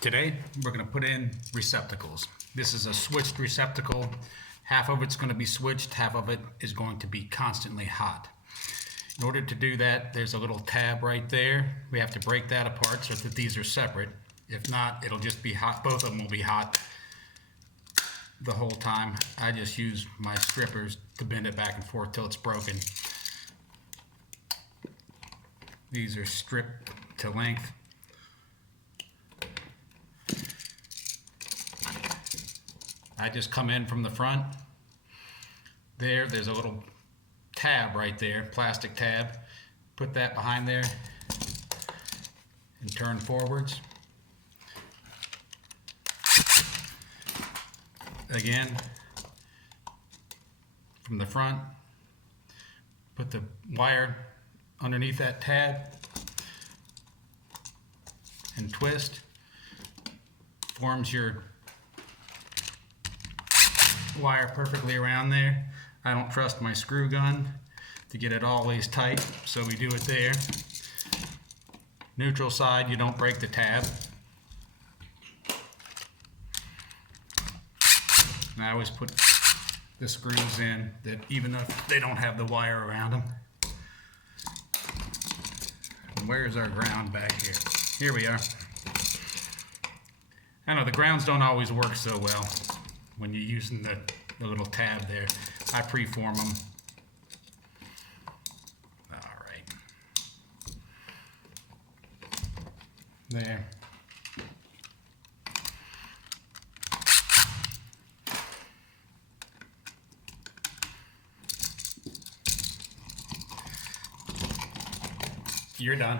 Today, we're going to put in receptacles. This is a switched receptacle. Half of it's going to be switched, half of it is going to be constantly hot. In order to do that, there's a little tab right there. We have to break that apart so that these are separate. If not, it'll just be hot. Both of them will be hot the whole time. I just use my strippers to bend it back and forth till it's broken. These are stripped to length. I just come in from the front. There's a little tab right there, plastic tab. Put that behind there and turn forwards. Again, from the front, put the wire underneath that tab and twist. Forms your wire perfectly around there. I don't trust my screw gun to get it always tight, so we do it there. Neutral side, you don't break the tab. And I always put the screws in that even if they don't have the wire around them. And where's our ground back here? Here we are. I know the grounds don't always work so well when you're using the little tab there. I preform them. All right. There. You're done.